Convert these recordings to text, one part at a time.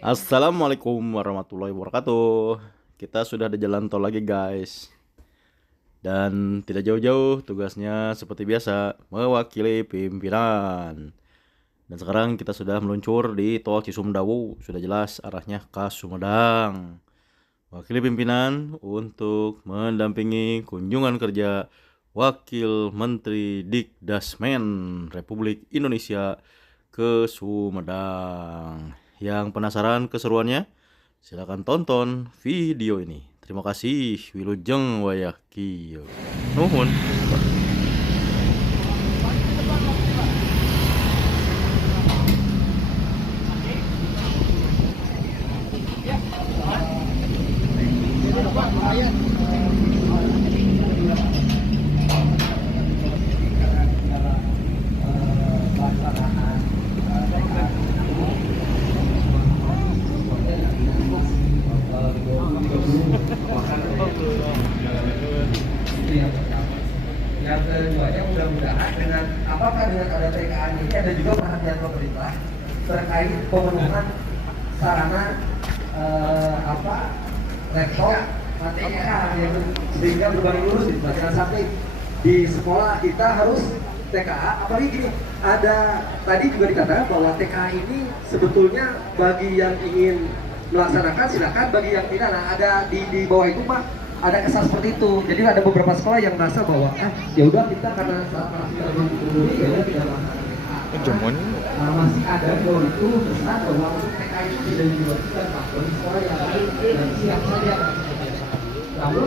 Assalamualaikum warahmatullahi wabarakatuh. Kita sudah di jalan tol lagi guys. Dan tidak jauh-jauh tugasnya seperti biasa mewakili pimpinan. Dan sekarang kita sudah meluncur di tol Cisumdawu. Sudah jelas arahnya ke Sumedang. Wakili pimpinan untuk mendampingi kunjungan kerja Wakil Menteri Dikdasmen Republik Indonesia ke Sumedang. Yang penasaran keseruannya? Silakan tonton video ini. Terima kasih. Wilujeng wayaki. Nuhun. Yang keduanya mudah-mudahan dengan ada TKA ini ada juga perhatian pemerintah terkait pemenuhan sarana laptop TKA sehingga berbanding lurus gitu. Jangan sampai di sekolah kita harus TKA, apalagi gini, ada tadi juga dikatakan bahwa TKA ini sebetulnya bagi yang ingin melaksanakan silakan, bagi yang tidak, nah ada di bawah itu Pak ada kesan seperti itu. Jadi ada beberapa sekolah yang merasa bahwa ya udah kita karena saat kita dulu ya udah tidak melaksanakan. Masih ada bahwa itu besar bahwa untuk TKA itu tidak diwajibkan Pak bagi sekolah yang lain dan siap saja. Lalu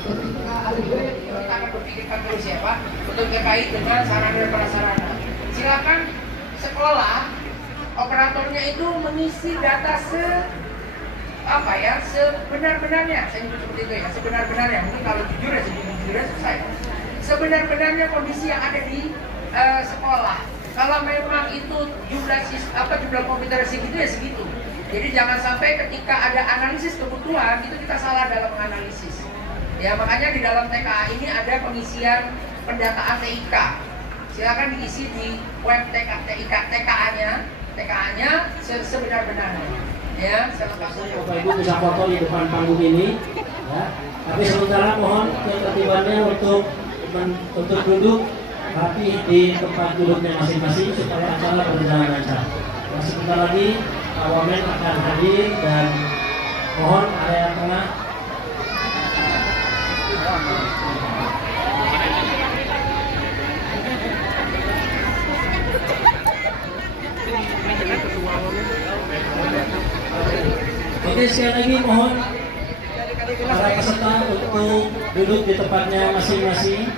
ketika ada juga yang kita akan berpikirkan terus ya Pak untuk terkait dengan sarana dan prasarana. Silakan sekolah operatornya itu mengisi data sebenar-benarnya, saya nyebut seperti itu ya, sebenar-benarnya. Mungkin kalau jujur ya sejujurnya selesai. Sebenar-benarnya kondisi yang ada di sekolah. Kalau memang itu jumlah komputer segitu ya segitu. Jadi jangan sampai ketika ada analisis kebutuhan itu kita salah dalam menganalisis. Ya makanya di dalam TKA ini ada pengisian pendataan TIK. Silakan diisi di web TKA-nya sebenar-benarnya. Ya, Bapak Ibu bisa foto di depan panggung ini, ya. Tapi sementara mohon ketertibannya untuk duduk rapi di tempat duduknya masing-masing supaya acara berjalan lancar. Sebentar lagi Pak Wamen akan hadir dan mohon area tengah. Oke, sekali lagi mohon para peserta untuk duduk di tempatnya masing-masing.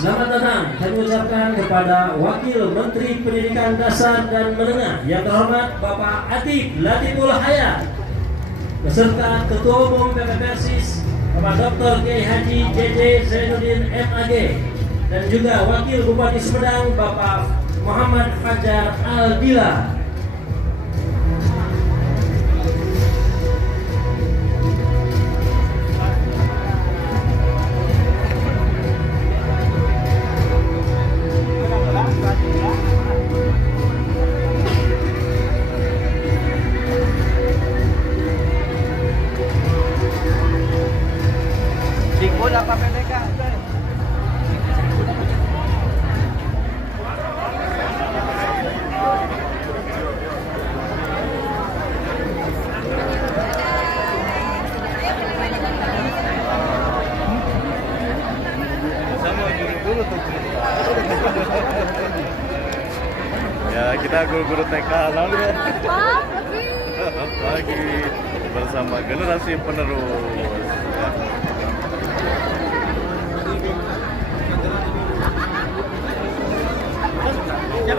Selamat datang, saya ucapkan kepada Wakil Menteri Pendidikan Dasar dan Menengah yang terhormat Bapak Atik Latiful Hayat, beserta Ketua Umum PPPersis Bapak Dr. Kiai Haji JJ Zainuddin MAG, dan juga Wakil Bupati Sumedang Bapak Muhammad Fajar Albila. Ya kita guru-guru TK lalu ya. Lagi bersama generasi penerus. Ya.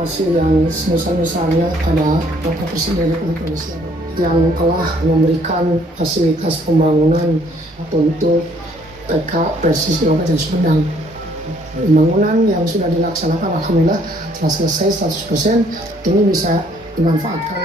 kasih yang sebesar-besarnya pada Bapak Presiden Republik Indonesia yang telah memberikan fasilitas pembangunan untuk TK Persis Kabupaten Sumedang. Pembangunan yang sudah dilaksanakan alhamdulillah telah selesai 100%, ini bisa dimanfaatkan.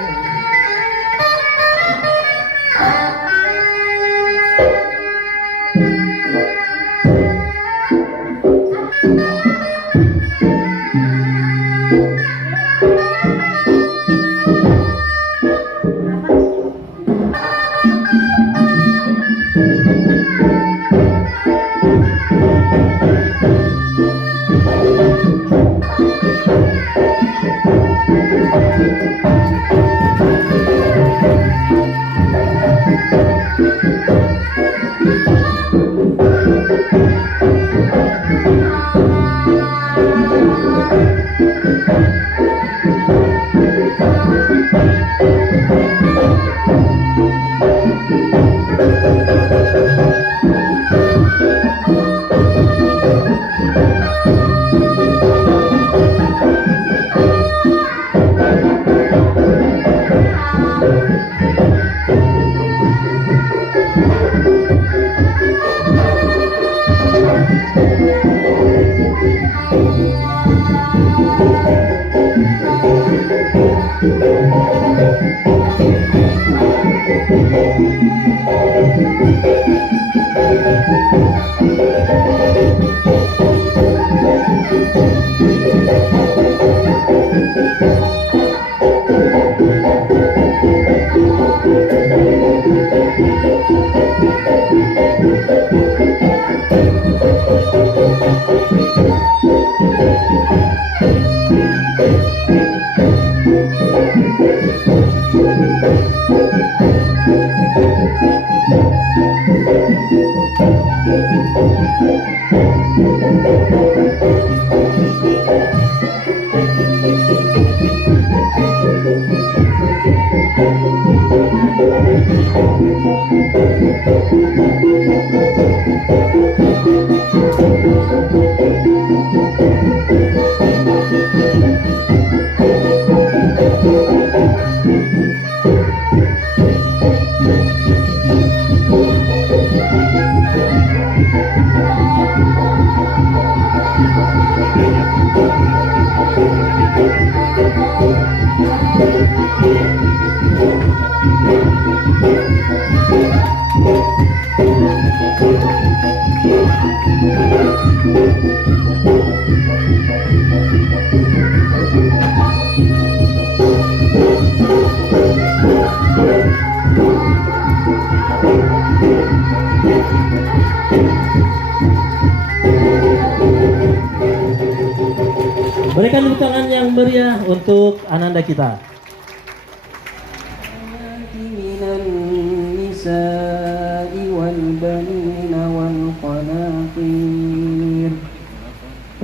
Berikan tepuk tangan yang meriah untuk Ananda kita.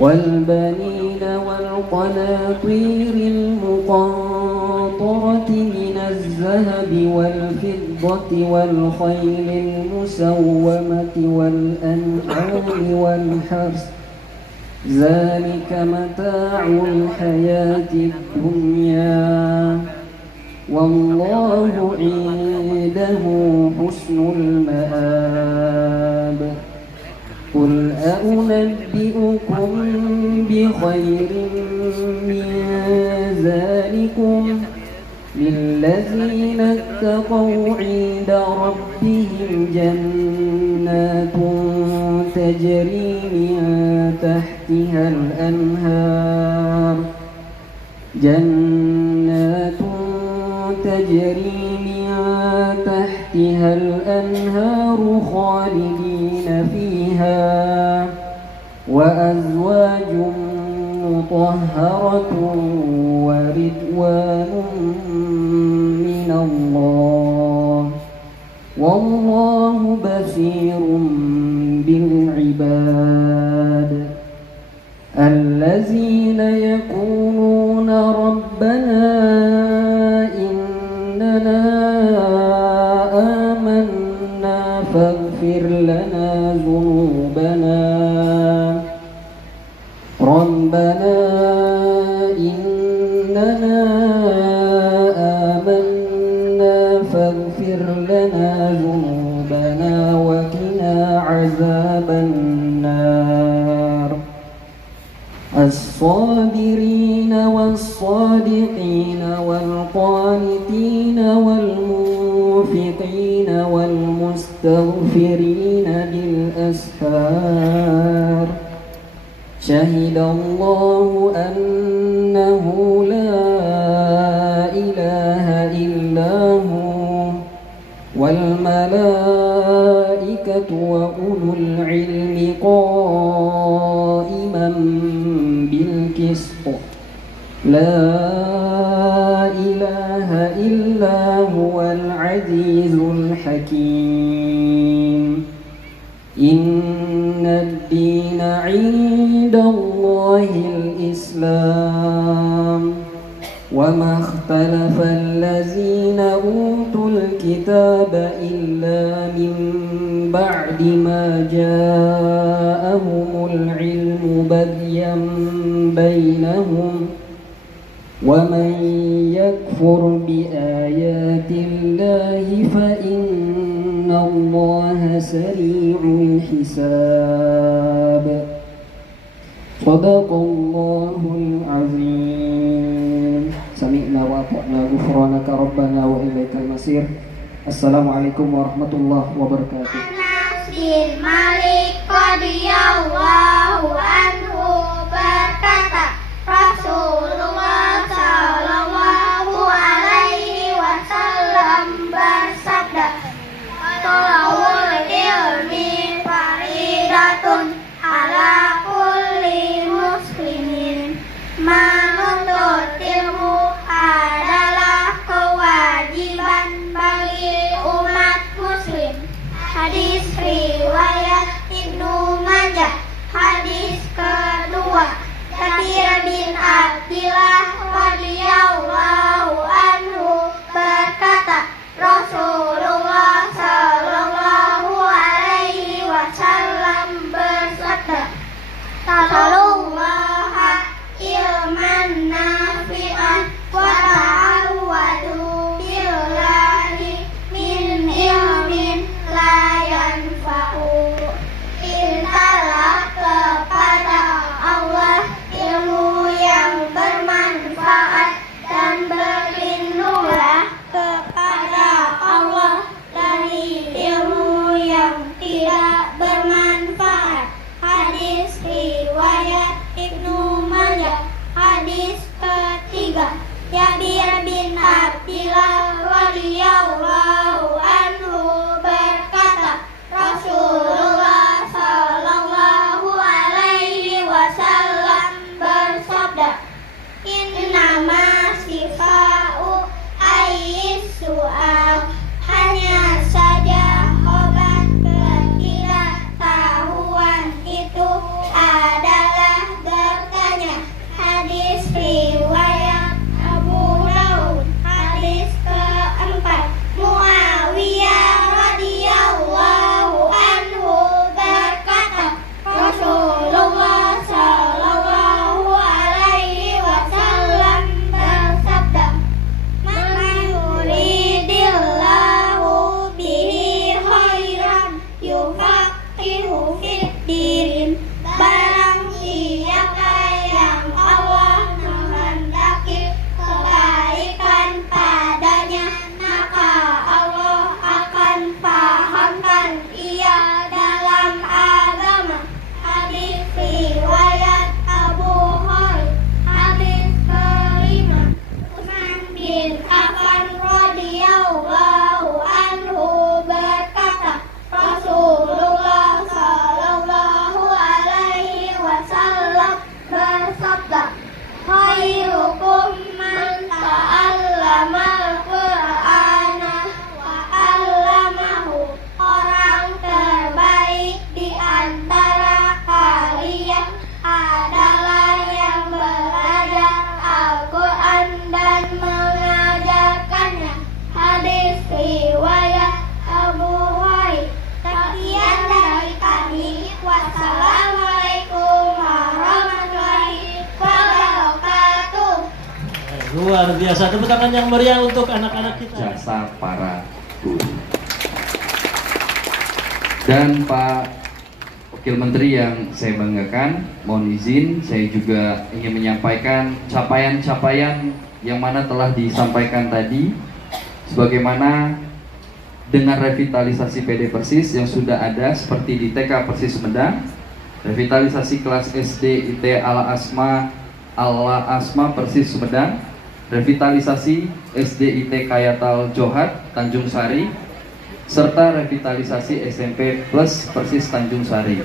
والبنين والقناطير المقنطرة من الذهب والفضة والخيل المسومة والأنعام والحرث ذلك متاع الحياة الدنيا والله عنده حسن المآب قل أنبئكم بخير من ذلكم للذين اتقوا عند ربهم جنات تجري من تحتها الأنهار جنات تجري من تحتها الأنهار خالدين فيها وأزواج مطهرة ورضوان من الله والله بصير بالعباد الذين يقولون ربنا إننا آمنا فاغفر لنا ذنوبنا ربنا إننا فاغفر لنا ذنوبنا وقنا عذاب النار الصابرين والصادقين والقانتين والمنفقين والمستغفرين بالأسحار شهد الله أنه لا إله إلا هو والملائكة وأولو العلم قائما بالقسط لا إله إلا هو العزيز الحكيم إن الدين عند الله الإسلام وما اختلف الذين أوتوا الكتاب إلا من بعد ما جاءهم العلم بغيا بينهم ومن يكفر بآيات الله فإن الله سريع الحساب صدق الله العظيم سمعنا وأطعنا غفرانك ربنا وإليك المصير Assalamualaikum warahmatullahi wabarakatuh. Anas bin Malik radhiyallahu anhu berkata, Rasulullah sallallahu alaihi wasallam bersabda, Thalabul ilmi faridatun ala kulli muslimin. Menuntut ilmu adalah kewajiban bagi umat muslim. Hadis riwayat Ibnu Majah. Hadis kedua, Jabir bin Abdillah radhiyallahu anhu berkata, Rasulullah sallallahu alaihi wasallam bersabda, Tasalullaha ilman nafi'an wa ta'awwadu billahi min ilmin la yanfa'u. Mintalah kepada Allah ilmu yang bermanfaat dan berlindunglah kepada Allah dari ilmu yang tidak bermanfaat. Hadis riwayat Ibnu Majah. Hadis ketiga, Jabir bin Abdillah radhiyallahu anhu berkata, Rasulullah sallallahu alaihi wasallam bersabda, Innama sifa'u ayyis su'al. Hanya saja obat ketidaktahuan itu adalah bertanya. Hadis riwayat Abu Daud. Hadis keempat, Muawiyah radhiyallahu anhu berkata, Rasulullah sallallahu alaihi wasallam bersabda, Man yuridillahu bihi khairan yufaqihu fid din. Barang siapa yang Allah menghendaki kebaikan padanya, maka Allah akan pahamkan ia dalam agama. Hadis riwayat Abu Hurairah. Hadis kelima, Utsman bin Affan radhiyallahu anhu berkata, Rasulullah sallallahu alaihi wasallam bersabda, Khairukum man ta'allamal Qur'ana wa 'allamahu. Orang terbaik di antara kalian adalah yang belajar Al-Quran dan mengajarkannya. Hadis riwayat Abu Hurairah. Sekian dari kami. Wassalamualaikum warahmatullahi wabarakatuh. Luar biasa, tepuk tangan yang meriah untuk anak-anak kita. Jasa para guru. Dan Pak Wakil Menteri yang saya banggakan, mohon izin saya juga ingin menyampaikan capaian-capaian yang mana telah disampaikan tadi, sebagaimana dengan revitalisasi PD Persis yang sudah ada seperti di TK Persis Sumedang, revitalisasi kelas SD IT Ala Asma Persis Sumedang, revitalisasi SD IT Kayatal Johat Tanjung Sari, serta revitalisasi SMP Plus Persis Tanjung Sari.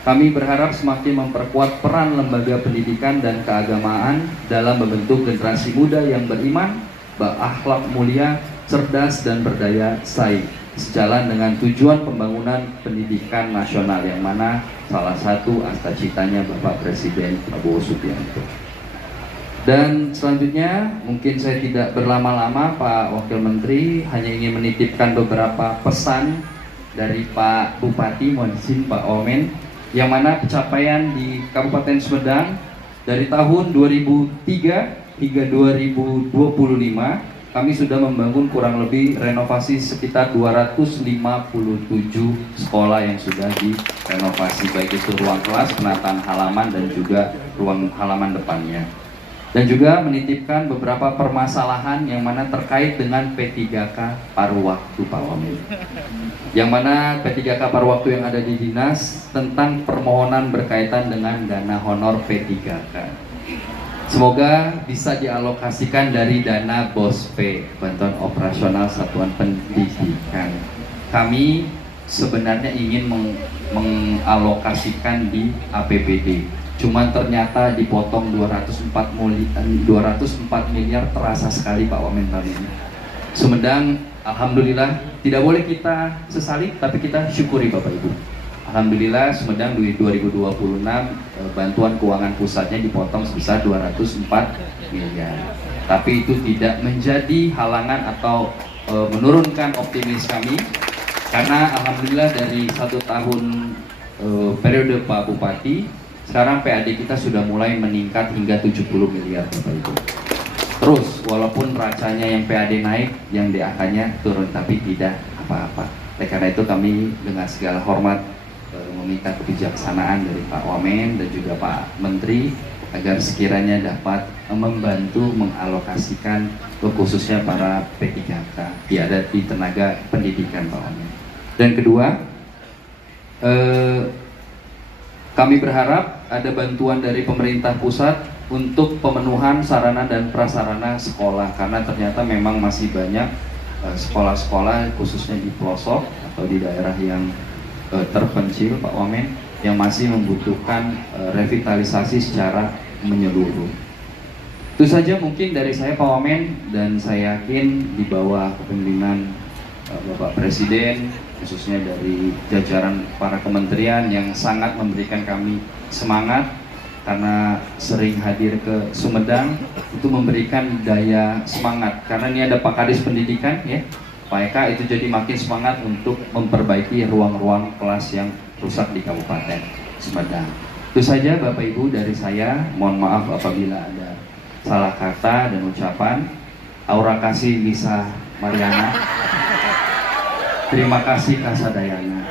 Kami berharap semakin memperkuat peran lembaga pendidikan dan keagamaan dalam membentuk generasi muda yang beriman, berakhlak mulia, cerdas dan berdaya saing, sejalan dengan tujuan pembangunan pendidikan nasional yang mana salah satu cita-citanya Bapak Presiden Prabowo Subianto. Dan selanjutnya mungkin saya tidak berlama-lama Pak Wakil Menteri, hanya ingin menitipkan beberapa pesan dari Pak Bupati, mohon izin Pak Omen, yang mana pencapaian di Kabupaten Sumedang dari tahun 2003 hingga 2025 kami sudah membangun kurang lebih renovasi sekitar 257 sekolah yang sudah direnovasi, baik itu ruang kelas, penataan halaman dan juga ruang halaman depannya. Dan juga menitipkan beberapa permasalahan yang mana terkait dengan P3K paruh waktu Pak Wamen. Yang mana P3K paruh waktu yang ada di dinas tentang permohonan berkaitan dengan dana honor P3K. Semoga bisa dialokasikan dari dana BOSP, Bantuan Operasional Satuan Pendidikan. Kami sebenarnya ingin mengalokasikan di APBD. Cuman ternyata dipotong 204 miliar, terasa sekali Pak Wamen kali ini. Sumedang, alhamdulillah, tidak boleh kita sesali, tapi kita syukuri Bapak Ibu. Alhamdulillah Sumedang di 2026 bantuan keuangan pusatnya dipotong sebesar 204 miliar. Tapi itu tidak menjadi halangan atau menurunkan optimis kami, karena alhamdulillah dari 1 tahun periode Pak Bupati, sekarang PAD kita sudah mulai meningkat hingga 70 miliar Bapak Ibu. Terus walaupun racanya yang PAD naik, yang DAK-nya turun, tapi tidak apa-apa. Oleh karena itu kami dengan segala hormat meminta kebijaksanaan dari Pak Wamen dan juga Pak Menteri agar sekiranya dapat membantu mengalokasikan khususnya para P3K di tenaga pendidikan Pak Wamen. Dan kedua, kami berharap ada bantuan dari pemerintah pusat untuk pemenuhan sarana dan prasarana sekolah, karena ternyata memang masih banyak sekolah-sekolah khususnya di pelosok atau di daerah yang terpencil Pak Wamen yang masih membutuhkan revitalisasi secara menyeluruh. Itu saja mungkin dari saya Pak Wamen, dan saya yakin di bawah kepemimpinan Bapak Presiden, khususnya dari jajaran para kementerian yang sangat memberikan kami semangat, karena sering hadir ke Sumedang itu memberikan daya semangat, karena ini ada Pak Kadis Pendidikan ya, Pak Eka, itu jadi makin semangat untuk memperbaiki ruang-ruang kelas yang rusak di Kabupaten Sumedang. Itu saja Bapak Ibu dari saya, mohon maaf apabila ada salah kata dan ucapan. Aura kasih Lisa Mariana, terima kasih Kasadayana.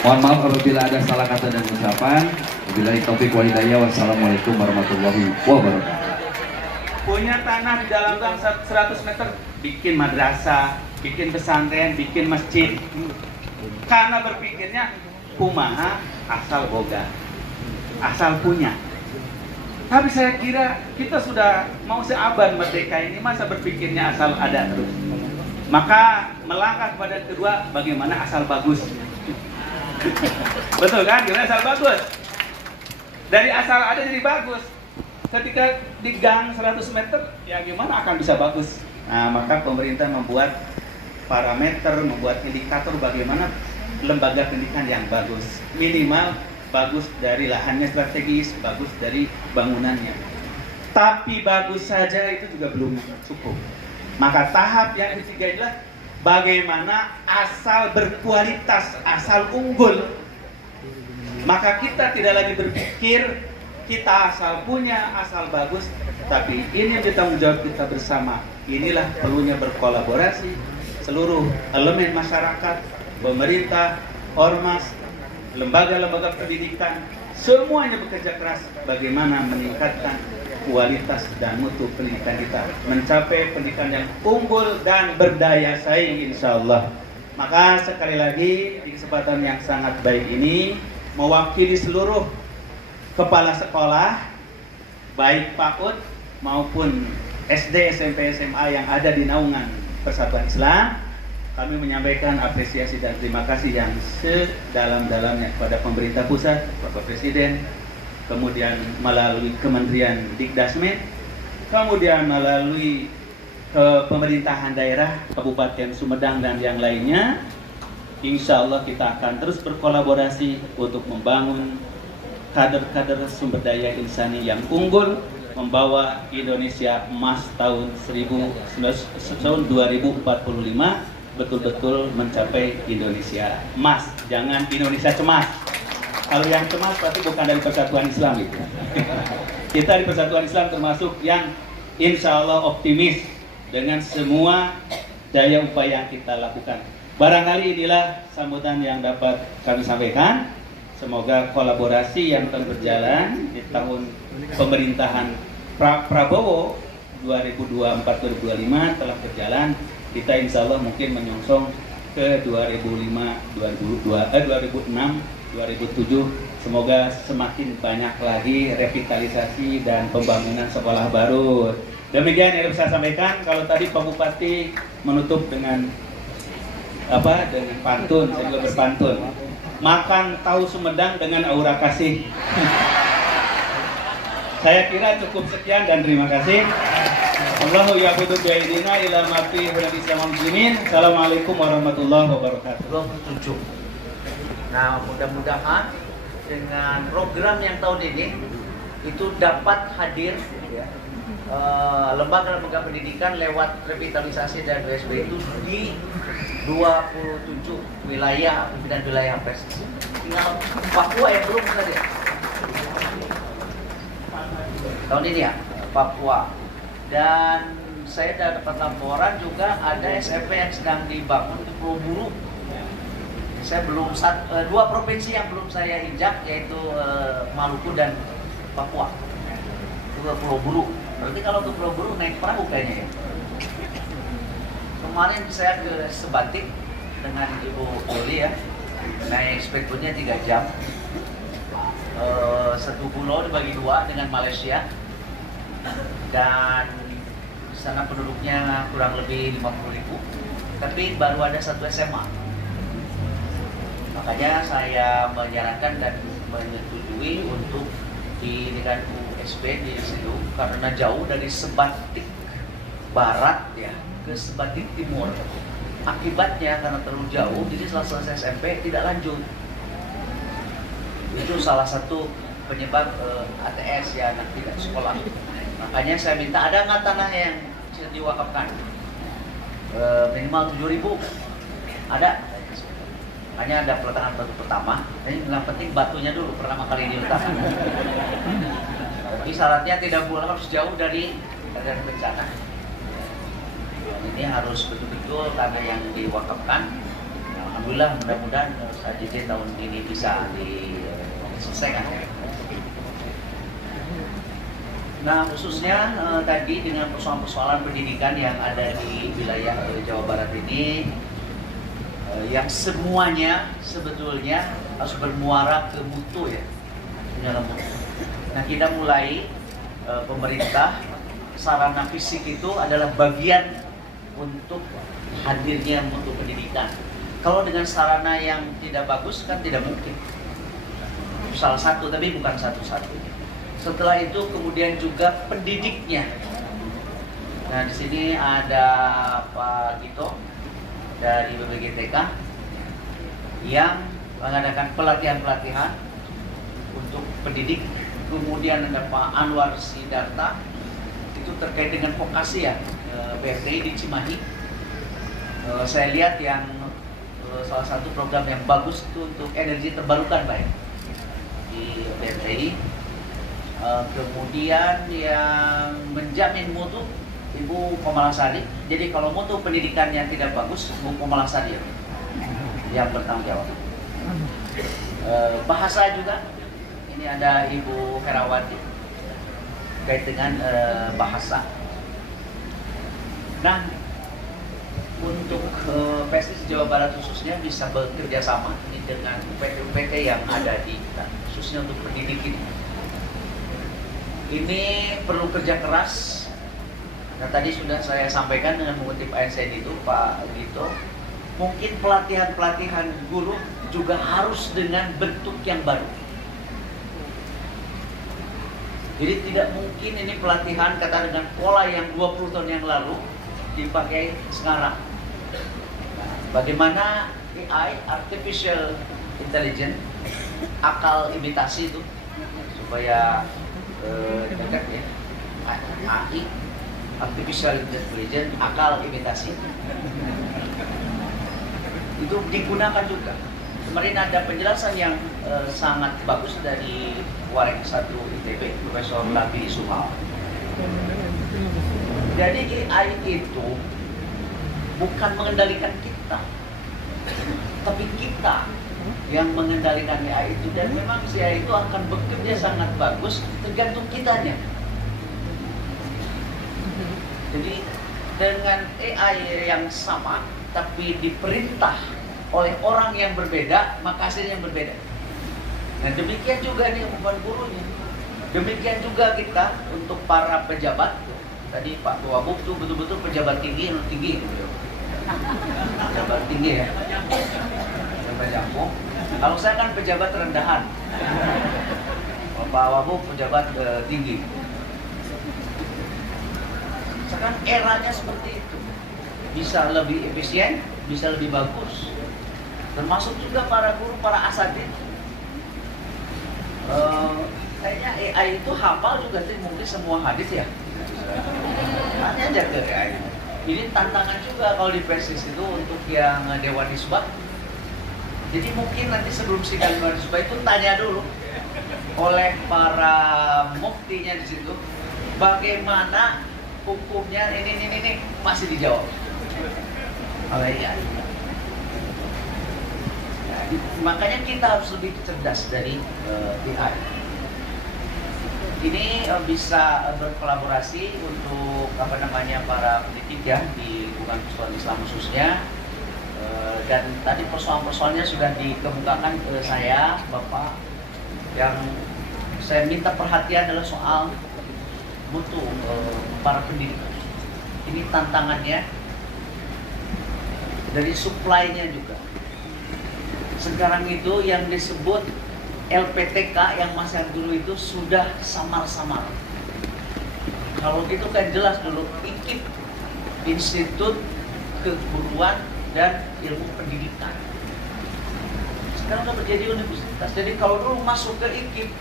Mohon maaf apabila ada salah kata dan ucapan. Wabillahi taufiq wal hidayah. Wassalamualaikum warahmatullahi wabarakatuh. Punya tanah di dalam gang 100 meter, bikin madrasah, bikin pesantren, bikin masjid. Karena berpikirnya kumaha asal boga, asal punya. Tapi saya kira kita sudah mau seabad merdeka ini, masa berpikirnya asal ada terus. Maka melangkah kepada kedua, bagaimana asal bagus. Betul kan? Gimana asal bagus? Dari asal ada jadi bagus. Ketika di gang 100 meter, ya gimana akan bisa bagus? Nah, maka pemerintah membuat parameter, membuat indikator bagaimana lembaga pendidikan yang bagus. Minimal bagus dari lahannya strategis, bagus dari bangunannya. Tapi bagus saja itu juga belum cukup. Maka tahap yang ketiga adalah bagaimana asal berkualitas, asal unggul. Maka kita tidak lagi berpikir kita asal punya, asal bagus, tapi ini yang bertanggung jawab kita bersama. Inilah perlunya berkolaborasi, seluruh elemen masyarakat, pemerintah, ormas, lembaga-lembaga pendidikan, semuanya bekerja keras bagaimana meningkatkan kualitas dan mutu pendidikan kita, mencapai pendidikan yang unggul dan berdaya saing insya Allah. Maka sekali lagi di kesempatan yang sangat baik ini, mewakili seluruh kepala sekolah, baik PAUD maupun SD, SMP, SMA yang ada di naungan Persatuan Islam, kami menyampaikan apresiasi dan terima kasih yang sedalam-dalamnya kepada pemerintah pusat, Bapak Presiden, kemudian melalui Kementerian Dikdasmen, kemudian melalui pemerintahan daerah, Kabupaten Sumedang dan yang lainnya. Insya Allah kita akan terus berkolaborasi untuk membangun kader-kader sumber daya insani yang unggul, membawa Indonesia emas tahun 2045 betul-betul mencapai Indonesia emas, jangan Indonesia cemas. Kalau yang cemas berarti bukan dari Persatuan Islam itu. Kita di Persatuan Islam termasuk yang insya Allah optimis dengan semua daya upaya yang kita lakukan. Barangkali inilah sambutan yang dapat kami sampaikan. Semoga kolaborasi yang telah berjalan di tahun pemerintahan Prabowo 2024-2025 telah berjalan. Kita insya Allah mungkin menyongsong ke 2006-2007. Semoga semakin banyak lagi revitalisasi dan pembangunan sekolah baru. Demikian yang bisa saya sampaikan. Kalau tadi Pak Bupati menutup dengan dengan pantun, saya juga berpantun. Makan tahu Sumedang dengan aura kasih. Saya kira cukup sekian dan terima kasih. Allahu ya'budu bi'aidina ila ma fi hadis muslimin. Assalamualaikum warahmatullahi wabarakatuh. 27. Nah, mudah-mudahan dengan program yang tahun ini itu dapat hadir ya, lembaga-lembaga pendidikan lewat revitalisasi dan WSB itu di 27 wilayah pimpinan wilayah presisi. Tinggal Papua yang belum saja. Tahun ini ya, Papua. Dan saya dapat laporan juga ada SMP yang sedang dibangun di Pulau Buru. Saya belum dua provinsi yang belum saya injak yaitu Maluku dan Papua. Itu Pulau Buru. Berarti kalau ke Pulau Buru naik perahu kayaknya ya. Kemarin saya ke Sebatik dengan Ibu Yoli ya, naik speedboatnya 3 jam. Satu pulau dibagi 2 dengan Malaysia, dan di sana penduduknya kurang lebih 50.000, tapi baru ada 1 SMA. Makanya saya menyarankan dan menyetujui untuk didirikan USP di situ karena jauh dari Sebatik Barat ya ke Sebatik Timur. Akibatnya karena terlalu jauh, jadi setelah selesai SMP tidak lanjut. Itu salah satu penyebab ATS ya, anak tidak sekolah. Makanya saya minta ada nggak tanah yang diwakafkan minimal 7.000 ada. Hanya ada peletakan batu pertama. Ini yang penting batunya dulu pertama kali diletakkan. Tapi syaratnya tidak boleh harus jauh dari bencana. Ini harus betul-betul tanah yang diwakafkan. Alhamdulillah, mudah-mudahan SAJJ tahun ini bisa diselesaikan. Nah, khususnya tadi dengan persoalan-persoalan pendidikan yang ada di wilayah Jawa Barat ini, yang semuanya sebetulnya harus bermuara ke mutu ya, Nah, kita mulai pemerintah, sarana fisik itu adalah bagian untuk hadirnya mutu pendidikan. Kalau dengan sarana yang tidak bagus kan tidak mungkin. Salah satu, tapi bukan satu-satunya. Setelah itu kemudian juga pendidiknya. Nah, di sini ada Pak Gito dari BPGTK yang mengadakan pelatihan-pelatihan untuk pendidik. Kemudian ada Pak Anwar Sidarta, itu terkait dengan vokasi ya, BFTI di Cimahi. Saya lihat yang salah satu program yang bagus itu untuk energi terbarukan Pak ya, di BFTI. Kemudian yang menjamin mutu Ibu Komalasari. Jadi kalau mutu pendidikannya tidak bagus, Bu Komalasari yang bertanggung jawab. Bahasa juga, ini ada Ibu Herawati kait dengan bahasa. Nah, untuk PSIS Jawa Barat khususnya bisa bekerja sama dengan UPT-UPT yang ada di kita, khususnya untuk pendidik ini. Ini perlu kerja keras. Nah, tadi sudah saya sampaikan dengan mengutip ASN itu, Pak Gito, mungkin pelatihan-pelatihan guru juga harus dengan bentuk yang baru. Jadi tidak mungkin ini pelatihan kata dengan pola yang 20 tahun yang lalu dipakai sekarang. Nah, bagaimana AI, Artificial Intelligence, akal imitasi itu supaya dekat ya, AI, Artificial Intelligence, akal imitasi itu digunakan juga. Kemarin ada penjelasan yang sangat bagus dari Warek 1 ITB, Profesor Labi Sumal. Jadi AI itu bukan mengendalikan kita, tapi kita yang mengendalikan AI itu, dan memang si AI itu akan bekerja sangat bagus tergantung kitanya. Jadi dengan AI yang sama tapi diperintah oleh orang yang berbeda, maka hasilnya yang berbeda. Nah demikian juga nih bukan gurunya. Demikian juga kita untuk para pejabat. Tadi Pak Wabuk tuh betul-betul pejabat tinggi. Pejabat tinggi ya. Pejabat jangkung. Kalau saya kan pejabat rendahan. Kalau Pak Wabuk pejabat tinggi. Sekarang eranya seperti itu. Bisa lebih efisien, bisa lebih bagus. Termasuk juga para guru, para asatidz. Kayaknya AI itu hafal juga sih mungkin semua hadis ya. Tanya aja ke AI. Ini tantangan juga kalau di PSIS itu untuk yang Dewan Hisbah. Jadi mungkin nanti sebelum sidang Dewan Hisbah itu tanya dulu oleh para muftinya di situ, bagaimana hukumnya ini masih dijawab oleh AI. Makanya kita harus lebih cerdas dari AI. Ini bisa berkolaborasi untuk para pendidik ya di lingkungan persatuan Islam khususnya. Dan tadi persoalan-persoalannya sudah dikemukakan ke saya, Bapak. Yang saya minta perhatian adalah soal mutu para pendidik. Ini tantangannya dari supply-nya juga. Sekarang itu yang disebut LPTK yang masa dulu itu sudah samar-samar. Kalau gitu kan jelas dulu IKIP, Institut Keguruan dan Ilmu Pendidikan. Sekarang sudah menjadi universitas. Jadi kalau dulu masuk ke IKIP,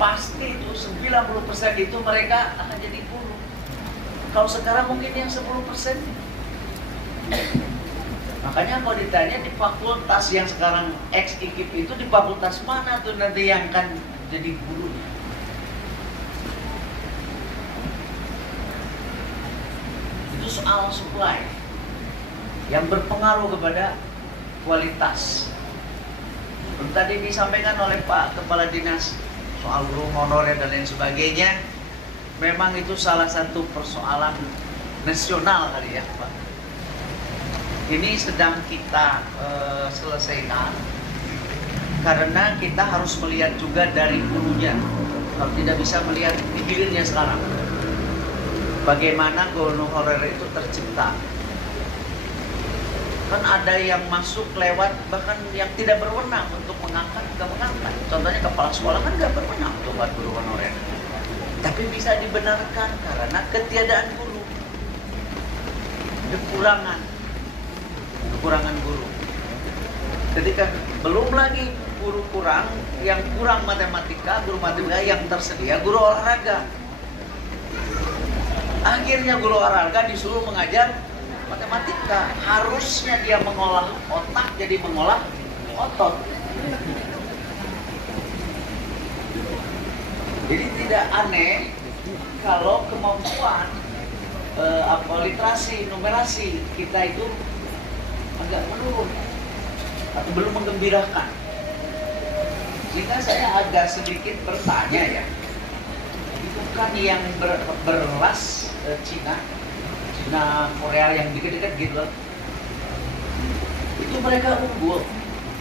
pasti itu 90% itu mereka akan jadi guru. Kalau sekarang mungkin yang 10%. Makanya kalau ditanya di fakultas yang sekarang ex-IKIP itu di fakultas mana tuh nanti yang akan jadi guru? Itu soal supply yang berpengaruh kepada kualitas. Tadi disampaikan oleh Pak Kepala Dinas soal guru honorer dan lain sebagainya. Memang itu salah satu persoalan nasional kali ya Pak. Ini sedang kita selesaikan karena kita harus melihat juga dari hulunya. Kalau tidak bisa melihat di hilirnya sekarang. Bagaimana guru honorer itu tercipta. Kan ada yang masuk lewat bahkan yang tidak berwenang untuk mengangkat, tidak mengangkat. Contohnya kepala sekolah kan tidak berwenang untuk buat guru honorer. Tapi bisa dibenarkan karena ketiadaan guru. Kekurangan guru. Ketika belum lagi guru kurang, yang kurang matematika, guru matematika yang tersedia guru olahraga. Akhirnya guru olahraga disuruh mengajar matematika. Harusnya dia mengolah otak jadi mengolah otot. Jadi tidak aneh kalau kemampuan literasi, numerasi kita itu agak menurun atau belum menggembirakan. Sehingga saya agak sedikit bertanya ya, itu kan yang berras Cina, Korea yang deket-deket gitu loh, itu mereka unggul.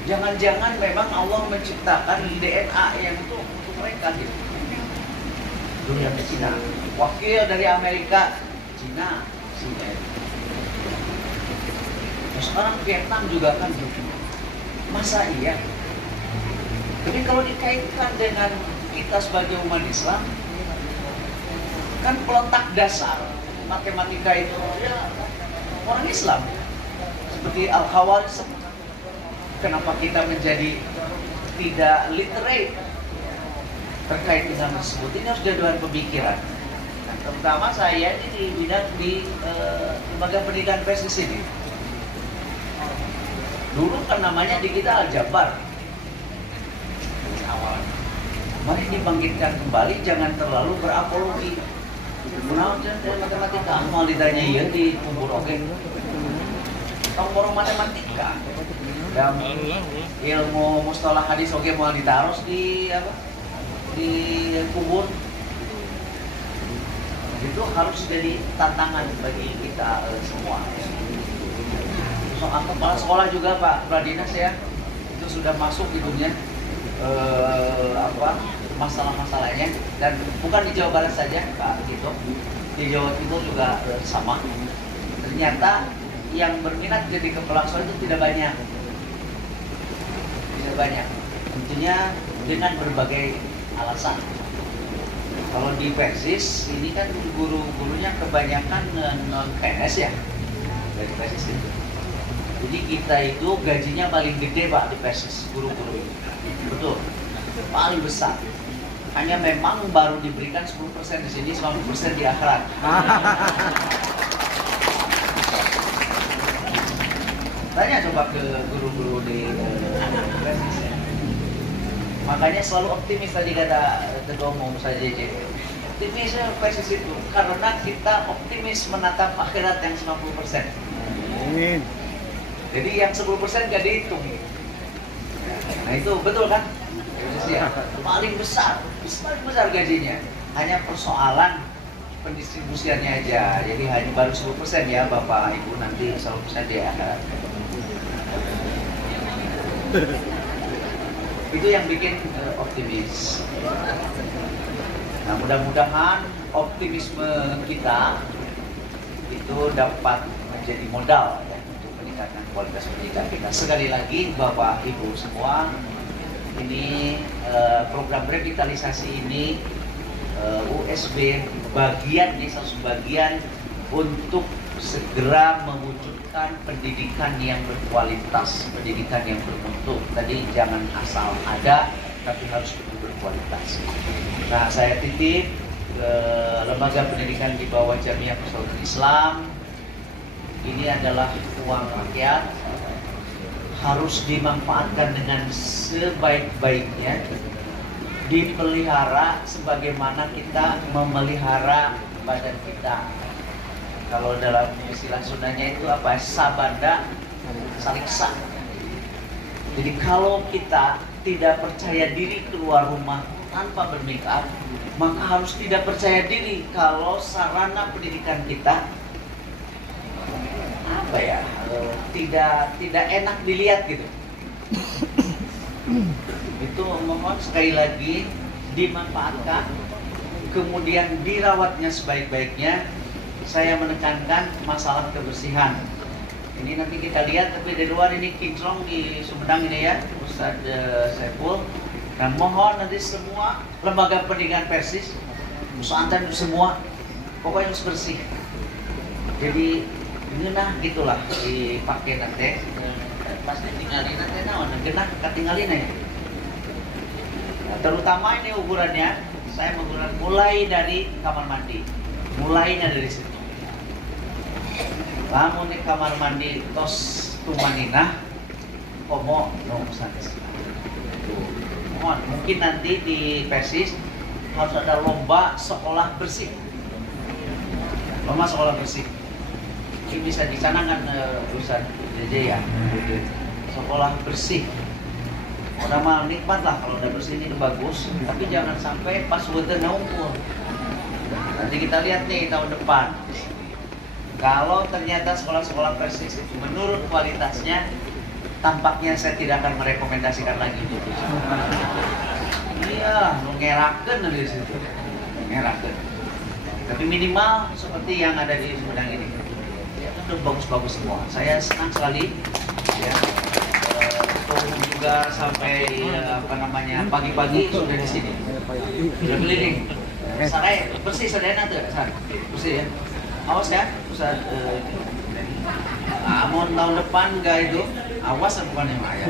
Jangan-jangan memang Allah menciptakan DNA yang itu untuk mereka gitu. Dunia Cina, wakil dari Amerika, Cina, Nah, sekarang Vietnam juga kan gitu. Masa iya? Tapi kalau dikaitkan dengan kita sebagai umat Islam, kan peletak dasar matematika itu ya orang Islam. Seperti Al-Khawarizm. Kenapa kita menjadi tidak literate terkait dengan tersebut? Ini harus jadi bahan pemikiran. Nah, terutama saya ini di bidang di lembaga pendidikan PSIS ini. Dulu kan namanya di kita Al-Jabar. Awal. Mari dibangkitkan kembali, jangan terlalu berapologi. Kenal matematika, mau ditanya ya di kubur oke. Nomor matematika dan ilmu mustalah hadis oke mau ditaruh di apa? Di kubur. Itu harus jadi tantangan bagi kita semua. Soal kepala sekolah juga Pak Pradinas ya, itu sudah masuk di dunia masalah-masalahnya, dan bukan di Jawa Barat saja Pak gitu, di Jawa Timur juga sama. Ternyata yang berminat jadi kepala sekolah itu tidak banyak, tentunya dengan berbagai alasan. Kalau di PSIS ini kan guru-gurunya kebanyakan non PNS ya, dari PSIS itu. Jadi kita itu gajinya paling gede Pak di PSIS, guru-guru ini. Betul, paling besar. Hanya memang baru diberikan 10% di sini, 90% di akhirat. Tanya coba ke guru-guru di PSIS ya. Makanya selalu optimis tadi kata Ketua Umum saya JJ. Optimisnya PSIS itu karena kita optimis menatap akhirat yang 90%. Amin. Jadi yang 10% gak dihitung. Nah itu betul kan? Ya, paling besar gajinya. Hanya persoalan pendistribusiannya aja. Jadi hanya baru 10% ya Bapak Ibu, nanti 10% dia akan. Itu yang bikin optimis. Nah mudah-mudahan optimisme kita itu dapat menjadi modal ya, untuk meningkatkan kualitas pendidikan kita. Sekali lagi Bapak Ibu semua, ini program revitalisasi ini USB bagian nih, salah satu bagian untuk segera mewujudkan pendidikan yang berkualitas, pendidikan yang bermutu. Tadi jangan asal ada, tapi harus betul berkualitas. Nah, saya titip ke lembaga pendidikan di bawah Jamiah Persaudaraan Islam. Ini adalah uang rakyat, harus dimanfaatkan dengan sebaik-baiknya, dipelihara sebagaimana kita memelihara badan kita. Kalau dalam istilah Sundanya itu apa? Sabanda saling sah. Jadi kalau kita tidak percaya diri keluar rumah tanpa bermake-up, maka harus tidak percaya diri kalau sarana pendidikan kita apa ya, tidak enak dilihat gitu. Itu mohon sekali lagi dimanfaatkan, kemudian dirawatnya sebaik-baiknya. Saya menekankan masalah kebersihan. Ini nanti kita lihat, tapi dari luar ini kinclong di Sumedang ini ya, Ustadz Saiful. Dan mohon nanti semua lembaga pendidikan PSIS, pesantren semua, pokoknya harus bersih. Jadi genah gitulah dipakai nanti. Pas ditinggalin nanti naon, genah ketinggalin ya. Nah, terutama ini ukurannya, saya menggunakan mulai dari kamar mandi, mulainya dari situ. Lamun di kamar mandi tos tumaninah, komo no sanes. Mohon, mungkin nanti di PSIS harus ada lomba sekolah bersih. Mama sekolah bersih. Ini bisa dicanangkan Ustaz JJ ya. Sekolah bersih. Udah mah nikmat lah kalau udah bersih ini bagus. Tapi jangan sampai pas weather ngumpul. Nanti kita lihat nih tahun depan. Kalau ternyata sekolah-sekolah prestis itu menurun kualitasnya, tampaknya saya tidak akan merekomendasikan lagi itu. Iya, ngeraken dari situ. Ngeraken. Tapi minimal seperti yang ada di Sumedang ini. Ya, udah bagus-bagus semua. Saya senang sekali. Ya, juga sampai pagi-pagi sudah di sini. Sudah keliling. Sarai bersih sadayana tuh, bersih ya. Awas ya, Ustaz. Amun tahun depan enggak itu, awas bukan ya, ya.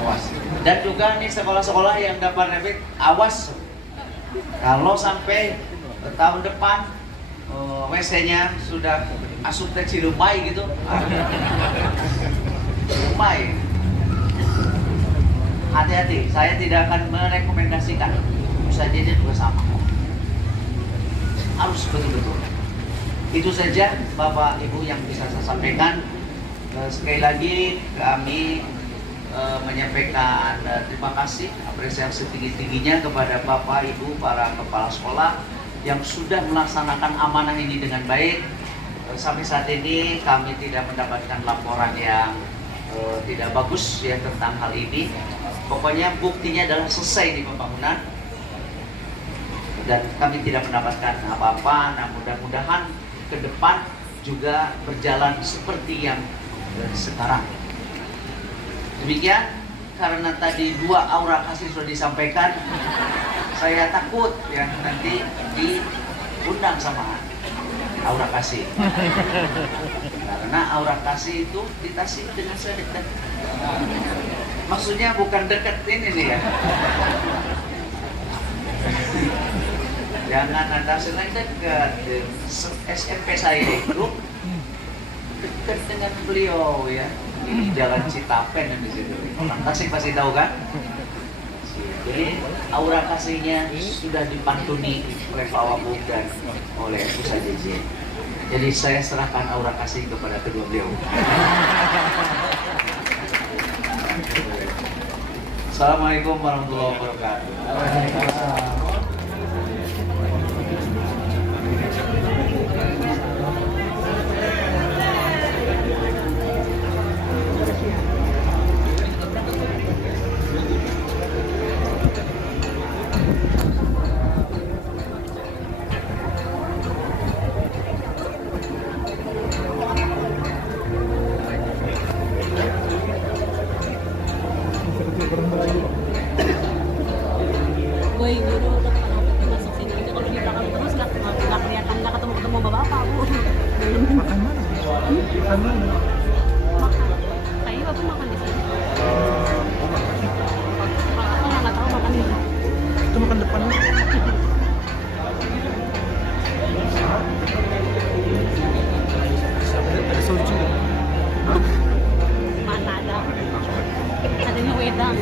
Awas. Dan juga nih sekolah-sekolah yang dapat rapid, awas. Kalau sampai tahun depan WC-nya sudah asup teh Cilumai gitu. Cilumai. Hati-hati, saya tidak akan merekomendasikan. Bisa jadi juga sama. Harus betul-betul. Itu saja Bapak Ibu yang bisa saya sampaikan. Sekali lagi kami menyampaikan terima kasih, apresiasi tinggi-tingginya kepada Bapak Ibu para kepala sekolah yang sudah melaksanakan amanah ini dengan baik. Sampai saat ini kami tidak mendapatkan laporan yang tidak bagus ya tentang hal ini. Pokoknya buktinya adalah selesai di pembangunan dan kami tidak mendapatkan apa-apa. Nah, mudah-mudahan ke depan juga berjalan seperti yang sekarang. Demikian, karena tadi 2 aura kasih sudah disampaikan, saya takut ya nanti diundang sama aura kasih. Karena aura kasih itu ditasih dengan saya dekat. Maksudnya bukan dekat ini nih ya. Jangan ada selain dekat. SMP saya itu dekat dengan beliau ya. Di Jalan Citapen di situ. Orang Tasik pasti tahu kan? Jadi aura kasihnya sudah dipantuni oleh Pak Wabub dan oleh Ustaz JJ. Jadi saya serahkan aura kasih kepada kedua beliau. Assalamualaikum warahmatullahi wabarakatuh. Boy, guru masuk sini aja kalau di belakang terus nggak kelihatan, nggak ketemu bapak bu. Makan mana? Makan mana? Makan. Kayaknya bapak makan di sini. Aku nggak tahu makan di mana. Itu makan depan. Ada soju. Mana ada? Adanya wedang.